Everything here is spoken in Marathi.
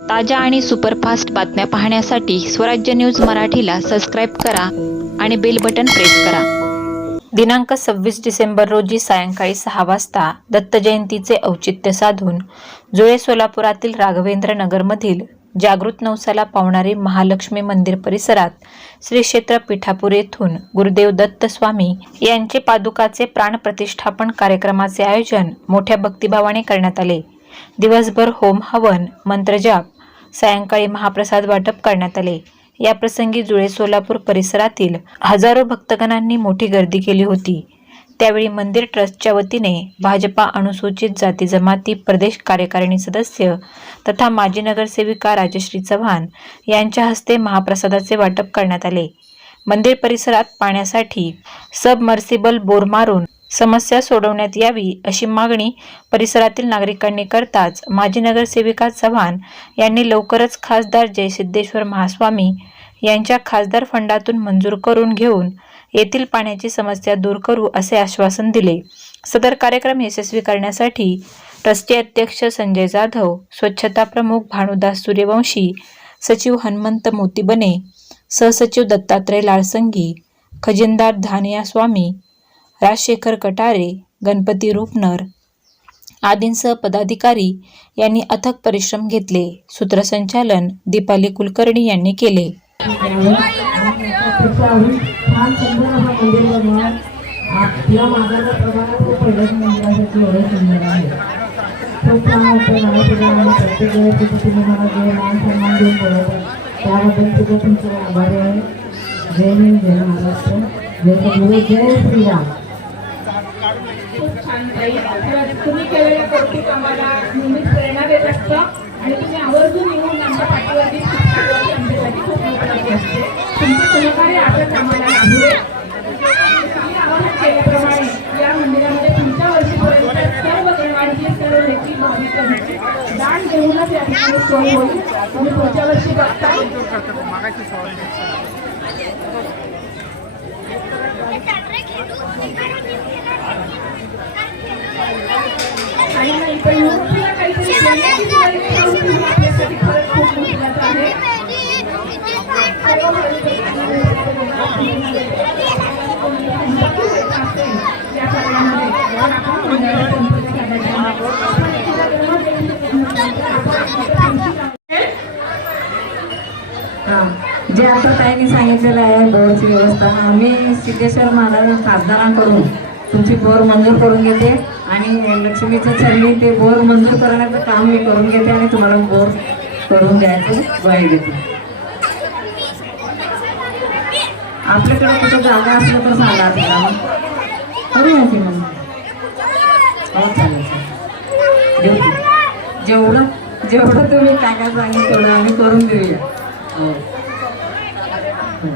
ताज्या आणि सुपरफास्ट बातम्या पाहण्यासाठी स्वराज्य न्यूज मराठीला सबस्क्राईब करा आणि बेल बटन प्रेस करा. दिनांक सव्वीस डिसेंबर रोजी सायंकाळी सहा वाजता दत्त जयंतीचे औचित्य साधून जुळे सोलापुरातील राघवेंद्र नगरमधील जागृत नवसाला पावणारी महालक्ष्मी मंदिर परिसरात श्री क्षेत्र पिठापूर येथून गुरुदेव दत्त स्वामी यांचे पादुकाचे प्राण प्रतिष्ठापन कार्यक्रमाचे आयोजन मोठ्या भक्तिभावाने करण्यात आले. दिवसभर होम हवन मंत्रजाप सायंकाळी महाप्रसाद वाटप करण्यात आले. या प्रसंगी जुळे सोलापूर परिसरातील हजारो भक्तगणांनी मोठी गर्दी केली होती. त्यावेळी मंदिर ट्रस्टच्या वतीने भाजपा अनुसूचित जाती जमाती प्रदेश कार्यकारिणी सदस्य तथा माजी नगरसेविका राजश्री चव्हाण यांच्या हस्ते महाप्रसादाचे वाटप करण्यात आले. मंदिर परिसरात पाण्यासाठी सबमर्सिबल बोर मारून समस्या सोडवण्यात यावी अशी मागणी परिसरातील नागरिकांनी करताच माजी नगरसेविका चव्हाण यांनी लवकरच खासदार जयसिद्धेश्वर महास्वामी यांच्या खासदार फंडातून मंजूर करून घेऊन येथील पाण्याची समस्या दूर करू असे आश्वासन दिले. सदर कार्यक्रम यशस्वी करण्यासाठी ट्रस्टी अध्यक्ष संजय जाधव स्वच्छता प्रमुख भानुदास सूर्यवंशी सचिव हनुमंत मोतीबने सहसचिव दत्तात्रय लाळसंगी खजिनदार धानिया स्वामी राजशेखर कटारे गणपती रूपनर आदींसह पदाधिकारी यांनी अथक परिश्रम घेतले. सूत्रसंचालन दीपाली कुलकर्णी यांनी केले. त्याबद्दल तुझं तुमचं आहे जय हिंद जय महाराष्ट्र जय श्रीराम. छान ताई तुम्ही केलेलं कौतुक आम्हाला नेहमीच प्रेरणा देत असतं. आणि तुम्ही आवर्जून येऊन आमच्या पाठीवरती आमच्यासाठी खूप महत्वाची असते. तुमचे सहकार्य असंच आम्हाला लाभू तुम्ही आवाहन केल्याप्रमाणे या मंदिरामध्ये वर्षीपर्यंत सर्व सर्व भाविकांची दान देऊनच या ठिकाणी सोय होईल. तुम्ही पुढच्या वर्षी बघता. जे आता ताईंनी सांगितलेलं आहे बोरची व्यवस्था आम्ही सिद्धेश्वर महाराज खासदारांकडून तुमची बोर मंजूर करून घेते आणि लक्ष्मीच्या चरणी ते बोर मंजूर करण्याचं काम मी करून घेते आणि तुम्हाला बोर करून द्यायचं ग्वाही देते. आपल्याकडे कुठं जागा असलं तर सांगा आपल्याला. मग करूया की मग. हो चालेल देऊ जेवढं जेवढं तुम्ही काय काय सांगितलं तेवढं आम्ही करून देऊया. हो. हो.